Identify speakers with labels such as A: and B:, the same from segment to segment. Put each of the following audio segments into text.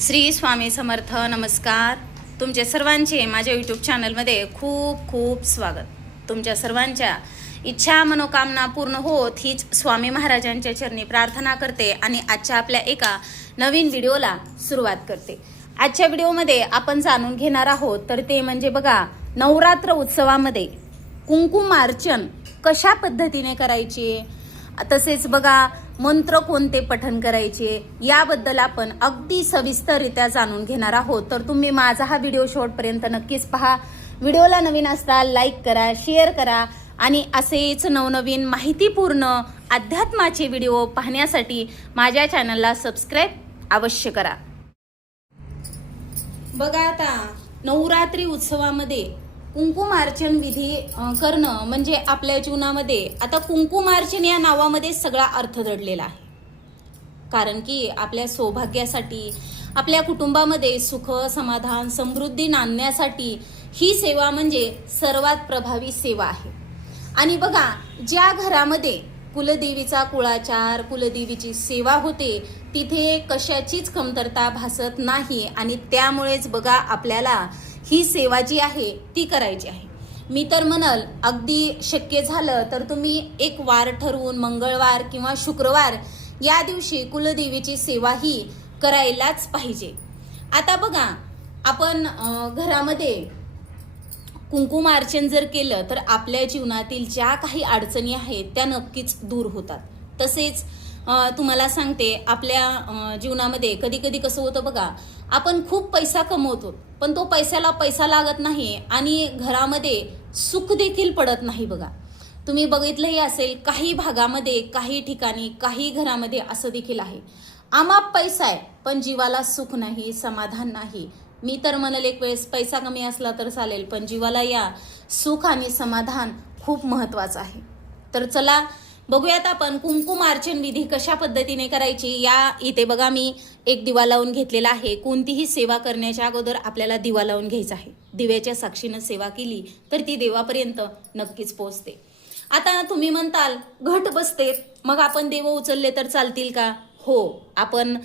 A: श्री स्वामी समर्थ नमस्कार. तुमचे सर्वांचे माझ्या यूट्यूब चॅनलमध्ये खूप खूप स्वागत. तुमच्या सर्वांच्या इच्छा मनोकामना पूर्ण होत हीच स्वामी महाराजांच्या चरणी प्रार्थना करते आणि आजच्या आपल्या एका नवीन व्हिडिओला सुरुवात करते. आजच्या व्हिडिओमध्ये आपण जाणून घेणार आहोत तर ते म्हणजे बघा नवरात्र उत्सवामध्ये कुंकुमार्चन कशा पद्धतीने करायचे? तसेच बघा मंत्र कोणते पठन करायचे याबद्दल आपण अगदी सविस्तररित्या जाणून घेणार आहोत. तर तुम्ही माझा हा व्हिडिओ शेवटपर्यंत नक्कीच पहा. व्हिडिओला नवीन असताल लाईक करा शेअर करा आणि असेच नवनवीन माहितीपूर्ण अध्यात्माचे व्हिडिओ पाहण्यासाठी माझ्या चॅनलला सबस्क्राईब अवश्य करा. बघा आता नवरात्री उत्सवामध्ये कुंकुमार्चन विधी करणं म्हणजे आपल्या जीवनामध्ये आता कुंकुमार्चन या नावामध्ये सगळा अर्थ दडलेला आहे. कारण की आपल्या सौभाग्यासाठी आपल्या कुटुंबामध्ये सुख समाधान समृद्धी नांदण्यासाठी ही सेवा म्हणजे सर्वात प्रभावी सेवा आहे. आणि बघा ज्या घरामध्ये कुलदेवीचा कुळाचार कुलदेवीची सेवा होते तिथे कशाचीच कमतरता भासत नाही आणि त्यामुळेच बघा आपल्याला ही सेवा जी आहे ती करायची आहे. मी तर म्हणल अगदी शक्य झालं तर तुम्ही एक वार ठरवून मंगळवार किंवा शुक्रवार या दिवशी कुलदेवीची सेवा ही करायलाच पाहिजे. आता बघा आपण घरामध्ये कुंकुमार्चन जर केलं तर आपल्या जीवनातील ज्या काही अडचणी आहेत त्या नक्कीच दूर होतात. तसेच तुम्हाला सांगते आपल्या जीवनामध्ये कधी कधी कसं होतं बघा आपण खूप पैसा कमवतो पण तो पैशाला पैसा लागत नाही आणि घरामध्ये सुख देखील पडत नाही बघा. तुम्ही बघितलंही असेल काही भागामध्ये काही ठिकाणी काही घरामध्ये असं देखील आहे. आमाप पैसा आहे पण जीवाला सुख नाही समाधान नाही. मी तर म्हणाल एक वेळेस पैसा कमी असला तर चालेल पण जीवाला या सुख आणि समाधान खूप महत्वाचं आहे. तर चला बघूयात आपण कुंकुमार्चन विधी कशा पद्धतीने करायची या इथे बघा मी एक दिवा लावून घेतलेला आहे. कोणतीही सेवा करण्याच्या अगोदर आपल्याला दिवा लावून घ्यायचा आहे. दिव्याच्या साक्षीनं सेवा केली तर ती देवापर्यंत नक्कीच पोहोचते. आता तुम्ही म्हणताल घट बसते. मग आपण देव उचलले तर चालतील का? हो आपण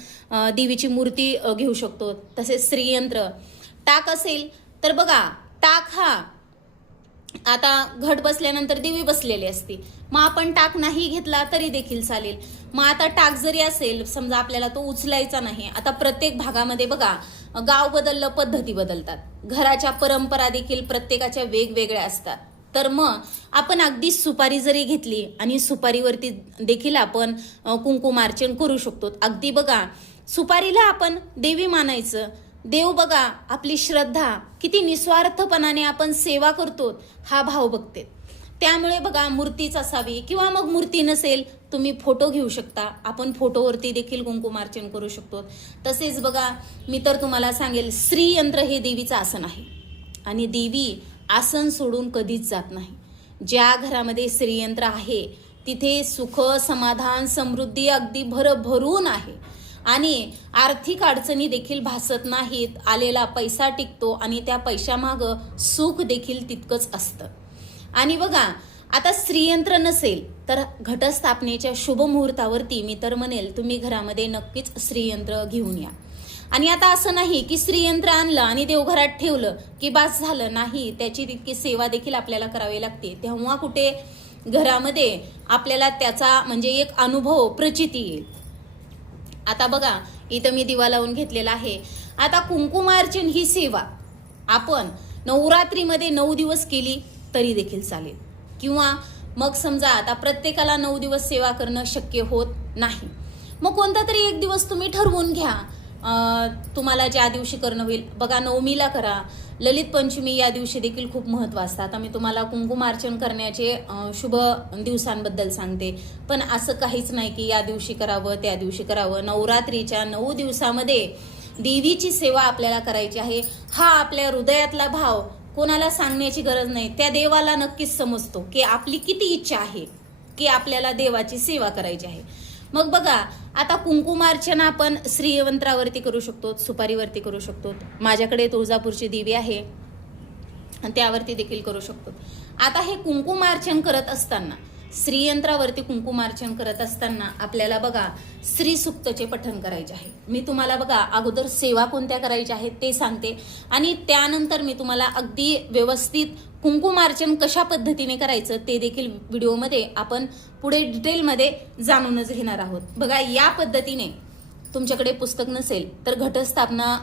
A: देवीची मूर्ती घेऊ शकतो. तसेच श्रीयंत्र टाक असेल तर बघा टाक हा. आता घट बसल्यानंतर देवी बसलेली असते. मग आपण टाक नाही घेतला तरी देखील चालेल. मग आता टाक जरी असेल समजा आपल्याला तो उचलायचा नाही. आता प्रत्येक भागामध्ये बघा गाव बदललं पद्धती बदलतात. घराच्या परंपरा देखील प्रत्येकाच्या वेगवेगळ्या असतात. तर मग आपण अगदी सुपारी जरी घेतली आणि सुपारीवरती देखील आपण कुंकुमार्चन करू शकतो. अगदी बघा सुपारीला आपण देवी मानायचं देव बघा आपली श्रद्धा किती निस्वार्थपणाने आपण सेवा करतो हा भाव बघते. त्यामुळे बघा मूर्तीच असावी किंवा मग मूर्ती नसेल तुम्ही फोटो घेऊ शकता. आपण फोटोवरती देखील कुंकुमार्चन करू शकतो. तसेच बघा मी तर तुम्हाला सांगेल श्रीयंत्र हे देवीचं आसन आहे. आणि देवी आसन सोडून कधीच जात नाही. ज्या घरामध्ये श्रीयंत्र आहे तिथे सुख समाधान समृद्धी अगदी भरभरून आहे. आणि आर्थिक अडचणी देखील भासत नाहीत आलेला पैसा टिकतो आणि त्या पैशामागं सुख देखील तितकंच असतं. आणि बघा आता श्रीयंत्र नसेल तर घटस्थापनेच्या शुभ मुहूर्तावरती मी तर म्हणेल तुम्ही घरामध्ये नक्कीच श्रीयंत्र घेऊन या. आणि आता असं नाही की श्रीयंत्र आणलं आणि देवघरात ठेवलं की बास झालं नाही त्याची तितकी सेवा देखील आपल्याला करावी लागते. तेव्हा कुठे घरामध्ये आपल्याला त्याचा म्हणजे एक अनुभव प्रचिती येईल. आता बघा इथं मी दिवा लावून घेतलेला आहे. आता कुंकुमार्चन ही सेवा. आपण नवरात्रीमध्ये नऊ दिवस केली तरी देखील चालेल. किंवा मग समजा आता प्रत्येकाला नऊ दिवस सेवा करणं शक्य होत नाही. मग कोणता तरी एक दिवस तुम्ही ठरवून घ्या. तुम्हाला ज्या दिवशी करणं होईल बघा नवमीला करा. ललित पंचमी या दिवशी देखील खूप महत्त्व असतं आता मी तुम्हाला कुंकुमार्चन करण्याचे शुभ दिवसांबद्दल सांगते. पण असं काहीच नाही की या दिवशी करावं त्या दिवशी करावं. नवरात्रीच्या नऊ दिवसामध्ये देवीची सेवा आपल्याला करायची आहे. हा आपल्या हृदयातला भाव कोणाला सांगण्याची गरज नाही. त्या देवाला नक्कीच समजतो की आपली किती इच्छा आहे की आपल्याला देवाची सेवा करायची आहे. मग बघा आता कुंकुमार्चना आपण श्रीयंत्रावरती करू शकतो सुपारीवरती करू शकतो. माझ्याकडे तुळजापूरची देवी आहे. आणि त्यावरती देखील करू शकतो. आता हे कुंकुमार्चन करत असताना श्रीयंत्रावरती कुंकुमार्चन करत असताना आपल्याला बघा श्री सुक्तचे पठण करायचे आहे. मी तुम्हाला बघा अगोदर सेवा कोणत्या करायच्या आहेत ते सांगते. आणि त्यानंतर मी तुम्हाला अगदी व्यवस्थित कुंकुमार्चन कशा पद्धतीने करायचं ते देखील व्हिडिओमध्ये आपण पुढे डिटेलमध्ये जाणूनच घेणार आहोत. बघा या पद्धतीने तुमच्याकडे पुस्तक नसेल तर घटस्थापना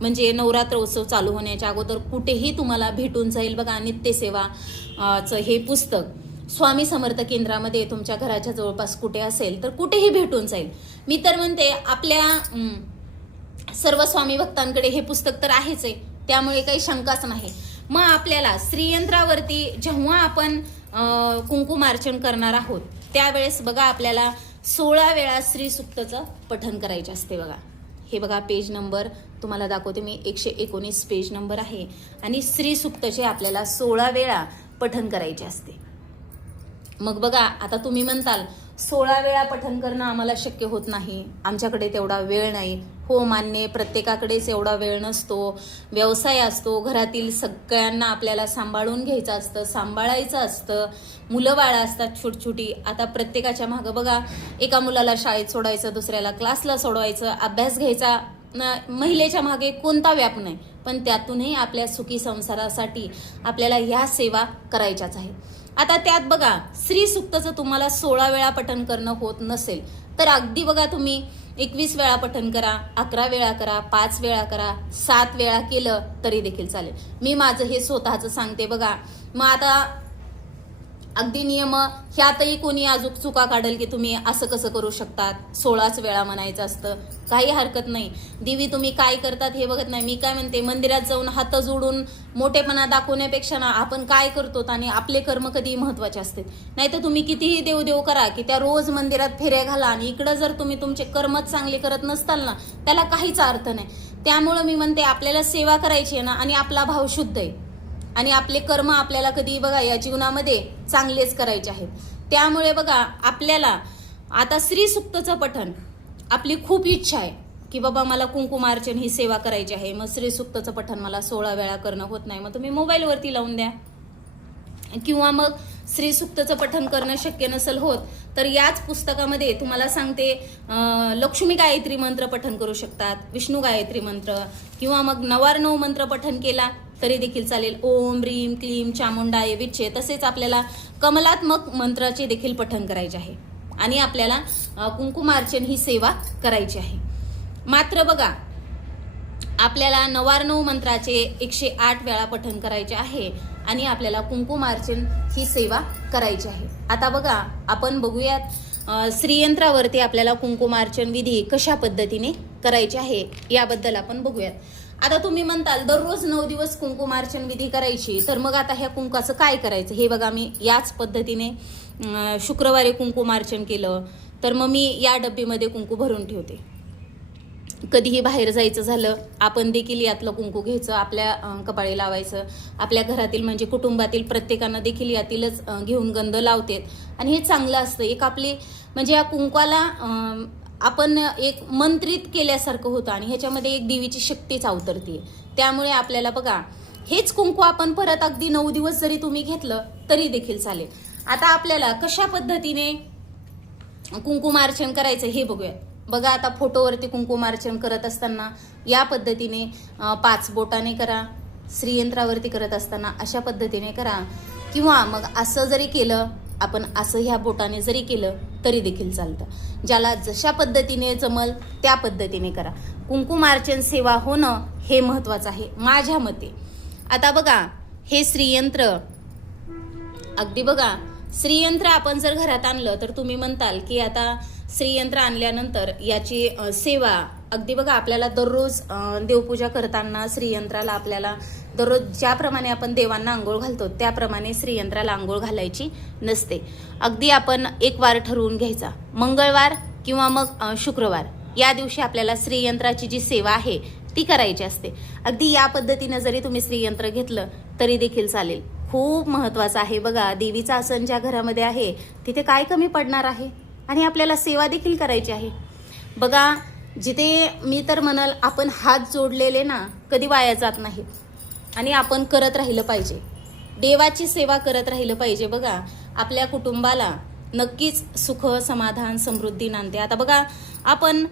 A: म्हणजे नवरात्र उत्सव चालू होण्याच्या अगोदर कुठेही तुम्हाला भेटून जाईल बघा नित्यसेवा चं हे पुस्तक. स्वामी समर्थ केंद्रामध्ये तुमच्या घराच्या जवळपास कुठे असेल तर कुठेही भेटून जाईल. मी तर म्हणते आपल्या सर्व स्वामी भक्तांकडे हे पुस्तक तर आहेच आहे. त्यामुळे काही शंकाच नाही. मग आपल्याला श्रीयंत्रावरती जेव्हा आपण अं, कुंकुमार्चन करणार आहोत त्यावेळेस बघा आपल्याला सोळा वेळा श्री सुक्तचं पठण करायचे असते बघा. हे बघा पेज नंबर तुम्हाला दाखवते मी एकशे एकोणीस पेज नंबर आहे. आणि श्री सुक्तचे आपल्याला सोळा वेळा पठन करायचे असते. मग बघा आता तुम्ही म्हणताल सोळा वेळा पठण करणं आम्हाला शक्य होत नाही. आमच्याकडे तेवढा वेळ नाही. हो मान्य प्रत्येकाकडेच एवढा वेळ नसतो. व्यवसाय असतो घरातील सगळ्यांना आपल्याला सांभाळून घ्यायचं असतं सांभाळायचं असतं. मुलं बाळं असतात छोटी आता प्रत्येकाच्या मागं बघा एका मुलाला शाळेत सोडायचं दुसऱ्याला क्लासला सोडवायचं अभ्यास घ्यायचा महिलेच्या मागे कोणता व्याप नाही. पण त्यातूनही आपल्या सुखी संसारासाठी आपल्याला ह्या सेवा करायच्याच आहेत. आता त्यात बघा श्री सुक्तचं तुम्हाला सोळा वेळा पठण करणं होत नसेल तर अगदी बघा तुम्ही एकवीस वेळा पठण करा अकरा वेळा करा पाच वेळा करा सात वेळा केलं तरी देखील चालेल. मी माझं हे स्वतःचं सांगते बघा. मग आता अगदी नियम ह्यातही कोणी अजून चुका काढेल की तुम्ही असं कसं करू शकतात? सोळाच वेळा म्हणायचं असतं. काही हरकत नाही. देवी तुम्ही काय करतात हे बघत नाही. मी काय म्हणते मंदिरात जाऊन हात जोडून मोठेपणा दाखवण्यापेक्षा ना आपण काय करतो आणि आपले कर्म कधी महत्त्वाचे असते नाही तर तुम्ही कितीही देवदेव करा की त्या रोज मंदिरात फेऱ्या घाला आणि इकडं जर तुम्ही तुमचे कर्मच चांगले करत नसताल ना त्याला काहीच अर्थ नाही. त्यामुळं मी म्हणते आपल्याला सेवा करायची आहे ना आणि आपला भाव शुद्ध आहे. आणि आपले कर्म आपल्याला कधी बघा या जीवनामध्ये चांगलेच करायचे आहेत. त्यामुळे बघा आपल्याला आता श्री सुक्तचं पठण आपली खूप इच्छा आहे की बाबा मला कुंकुमार्चन ही सेवा करायची आहे. मग श्री सुक्तचं पठण मला सोळा वेळा करणं होत नाही. मग तुम्ही मोबाईलवरती लावून द्या. किंवा मग श्री सुक्तचं पठण करणं शक्य नसेल होत तर याच पुस्तकामध्ये तुम्हाला सांगते लक्ष्मी गायत्री मंत्र पठण करू शकतात विष्णू गायत्री मंत्र किंवा मग नवार्णव मंत्र पठण केला तरी देखील चालेल. ओम रीम क्लीम चामुंडा विच्छे तसेच आपल्याला कमलात्मक मंत्राचे देखील पठण करायचे आहे. आणि आपल्याला कुंकुमार्चन ही सेवा करायची आहे. मात्र बघा आपल्याला नवार्णव मंत्राचे एकशे आठ वेळा पठण करायचे आहे आणि आपल्याला कुंकुमार्चन ही सेवा करायची आहे. आता बघा आपण बघूयात श्रीयंत्रावरती आपल्याला कुंकुमार्चन विधी कशा पद्धतीने करायची आहे याबद्दल आपण बघूयात. आता तुम्ही म्हणताल दररोज नऊ दिवस कुंकुमार्चन विधी करायची. तर मग आता ह्या कुंकाचं काय करायचं? हे बघा मी याच पद्धतीने शुक्रवारी कुंकुमार्चन केलं. तर मग मी या डब्बीमध्ये कुंकू भरून ठेवते. कधीही बाहेर जायचं झालं आपण देखील यातलं कुंकू घ्यायचं आपल्या कपाळी लावायचं. आपल्या घरातील म्हणजे कुटुंबातील प्रत्येकानं देखील यातीलच घेऊन गंध लावतेत. आणि हे चांगलं असतं. एक आपली म्हणजे या कुंकवाला आपण एक मंत्रित केल्यासारखं होतं आणि ह्याच्यामध्ये एक देवीची शक्तीच अवतरते त्यामुळे आपल्याला बघा हेच कुंकू आपण परत अगदी नऊ दिवस जरी तुम्ही घेतलं तरी देखील चालेल. आता आपल्याला कशा पद्धतीने कुंकुमार्चन करायचं हे बघूया. बघा आता फोटोवरती कुंकुमार्चन करत असताना या पद्धतीने पाच बोटाने करा श्रीयंत्रावरती करत असताना अशा पद्धतीने करा. किंवा मग असं जरी केलं आपण असं ह्या बोटाने जरी केलं तरी देखील चालतं. ज्याला जशा पद्धतीने जमल त्या पद्धतीने करा. कुंकुमार्चन सेवा होणं हे महत्त्वाचं आहे माझ्या मते. आता बघा हे श्रीयंत्र अगदी बघा श्रीयंत्र आपण जर घरात आणलं तर तुम्ही म्हणताल की आता श्रीयंत्र आणल्यानंतर याची सेवा अगदी बघा आपल्याला दररोज देवपूजा करताना श्रीयंत्राला आपल्याला दररोज ज्याप्रमाणे आपण देवांना आंघोळ घालतो त्याप्रमाणे श्रीयंत्राला आंघोळ घालायची नसते. अगदी आपण एक वार ठरवून घ्यायचा. मंगळवार किंवा मग शुक्रवार. या दिवशी आपल्याला श्रीयंत्राची जी सेवा आहे ती करायची असते. अगदी या पद्धतीनं जरी तुम्ही श्रीयंत्र घेतलं तरी देखील चालेल. खूप महत्वाचं आहे बघा देवीचं आसन ज्या घरामध्ये आहे तिथे काय कमी पडणार आहे? आणि आपल्याला सेवा देखील करायची आहे. बघा जिथे मी तर म्हणाल आपण हात जोडलेले ना कधी वाया जात नाही. आणि आपण करत राहिलं पाहिजे. देवाची सेवा करत राहिलं पाहिजे. बघा आपल्या कुटुंबाला नक्कीच सुख समाधान समृद्धी नांदते. आता बघा आपण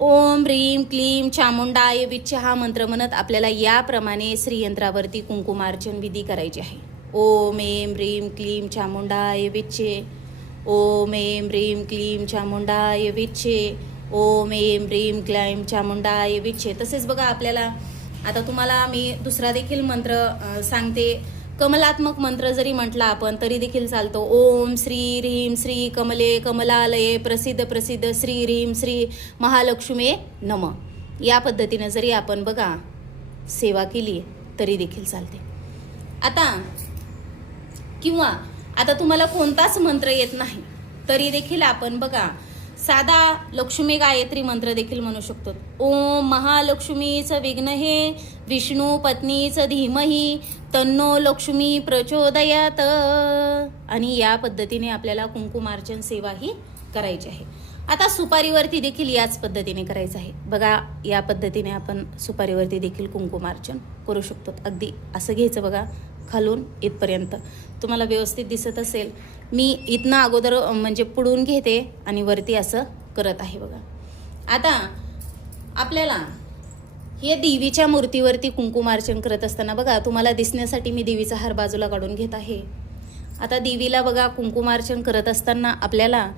A: ओम ह्रीम क्लीम चामुंडा विच्छ हा मंत्र म्हणत आपल्याला याप्रमाणे श्रीयंत्रावरती कुंकुमार्चन विधी करायची आहे. ओम एम ह्रीम क्लीम चामुंडाय विच्छे ओम एम ह्रीम क्लीम चामुंडाय विच्छे ओम एम ह्रीम क्लाईम चामुंडाय विच्छे तसेच बघा आपल्याला आता तुम्हाला मी दुसरा देखील मंत्र सांगते. कमलात्मक मंत्र जरी म्हटला आपण तरी देखील चालतो. ओम श्री ह्रीम श्री कमले कमलालये प्रसिद्ध प्रसिद्ध श्री ह्रीम श्री महालक्ष्मे नम. या पद्धतीने जरी आपण बघा सेवा केली तरी देखील चालते. आता किंवा आता तुम्हाला कोणताच मंत्र येत नाही तरी देखील आपण बघा साधा लक्ष्मी गायत्री मंत्र देखील म्हणू शकतो. ओम महालक्ष्मीचं विघ्न हे विष्णू पत्नीचं धीमही तन्नो लक्ष्मी प्रचोदयात. आणि या पद्धतीने आपल्याला कुंकुमार्चन सेवा ही करायची आहे. आता सुपारीवरती देखील याच पद्धतीने करायचं आहे. बघा या पद्धतीने आपण सुपारीवरती देखील कुंकुमार्चन करू शकतो. अगदी असं घ्यायचं बघा. खालून इथपर्यंत. तुम्हाला व्यवस्थित दिसत असेल. मी इथनं अगोदर म्हणजे पुढून घेते आणि वरती असं करत आहे बघा. आता आपल्याला हे देवीच्या मूर्तीवरती कुंकुमार्चन करत असताना बघा तुम्हाला दिसण्यासाठी मी देवीचा हार बाजूला काढून घेत आहे. आता देवीला बघा कुंकुमार्चन करत असताना आपल्याला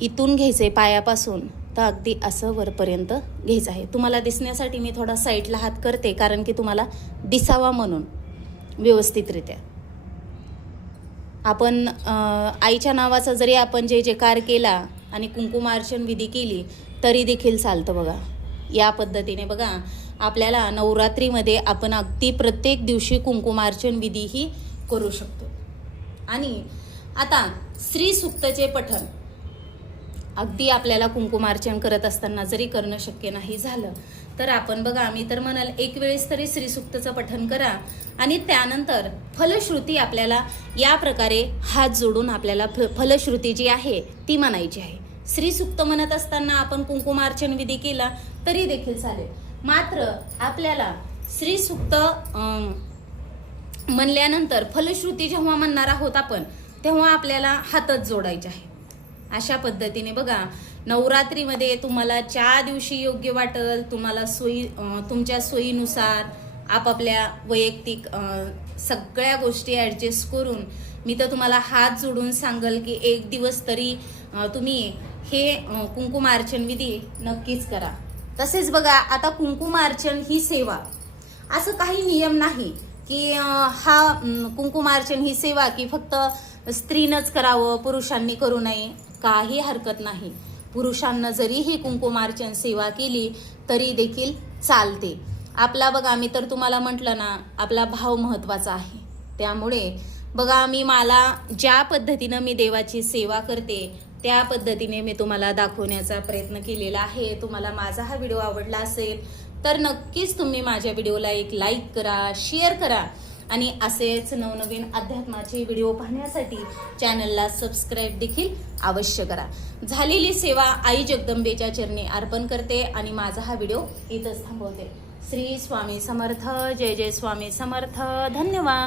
A: इथून घ्यायचं आहे पायापासून तर अगदी असं वरपर्यंत घ्यायचं आहे. तुम्हाला दिसण्यासाठी मी थोडा साईडला हात करते कारण की तुम्हाला दिसावा म्हणून. व्यवस्थितरित्या. आपण आईच्या नावाचा जरी आपण जे जे कार केला आणि कुंकुमार्चन विधी केली तरी देखील चालतं बघा. या पद्धतीने बघा आपल्याला नवरात्रीमध्ये आपण अगदी प्रत्येक दिवशी कुंकुमार्चन विधीही करू शकतो. आणि आता श्री सुक्तचे पठण. अगदी आपल्याला कुंकुमार्चन करत असताना जरी करणं शक्य नाही झालं तर आपण बघा मी तर म्हणाल एक वेळेस तरी श्रीसुक्तचं पठन करा आणि त्यानंतर फलश्रुती आपल्याला या प्रकारे हात जोडून आपल्याला फ- फलश्रुती जी आहे ती म्हणायची आहे. श्रीसुक्त म्हणत असताना आपण कुंकुमार्चन विधी केला तरी देखील चालेल. मात्र आपल्याला श्रीसुक्त म्हणल्यानंतर फलश्रुती जेव्हा म्हणणार आहोत आपण तेव्हा आपल्याला हातच जोडायचे आहे. अशा पद्धतीने बघा नवरात्रीमध्ये तुम्हाला ज्या दिवशी योग्य वाटेल तुम्हाला सोयी तुमच्या सोयीनुसार आपापल्या वैयक्तिक सगळ्या गोष्टी ॲडजस्ट करून मी तर तुम्हाला हात जोडून सांगल की एक दिवस तरी तुम्ही हे कुंकुमार्चन विधी नक्कीच करा. तसेच बघा आता कुंकुमार्चन ही सेवा. असं काही नियम नाही की हा कुंकुमार्चन ही सेवा की फक्त स्त्रीनंच करावं पुरुषांनी करू नये. काही हरकत नाही. पुरुषांना जरी ही कुंकुमार्चन सेवा केली तरी देखील चालते. आपला बघा मी तर तुम्हाला म्हटलं ना आपला भाव महत्त्वाचा आहे. त्यामुळे बघा मी मला ज्या पद्धतीनं मी देवाची सेवा करते त्या पद्धतीने मी तुम्हाला दाखवण्याचा प्रयत्न केलेला आहे. तुम्हाला माझा हा व्हिडिओ आवडला असेल तर नक्कीच तुम्ही माझ्या व्हिडिओला एक लाईक करा शेअर करा. आणि असेच नवनवीन अध्यात्माचे व्हिडिओ पाहण्यासाठी चॅनलला सबस्क्राईब देखील अवश्य करा. झालेली सेवा आई जगदंबेच्या चरणी अर्पण करते आणि माझा हा व्हिडिओ इथंच थांबवते. श्री स्वामी समर्थ जय जय स्वामी समर्थ. धन्यवाद.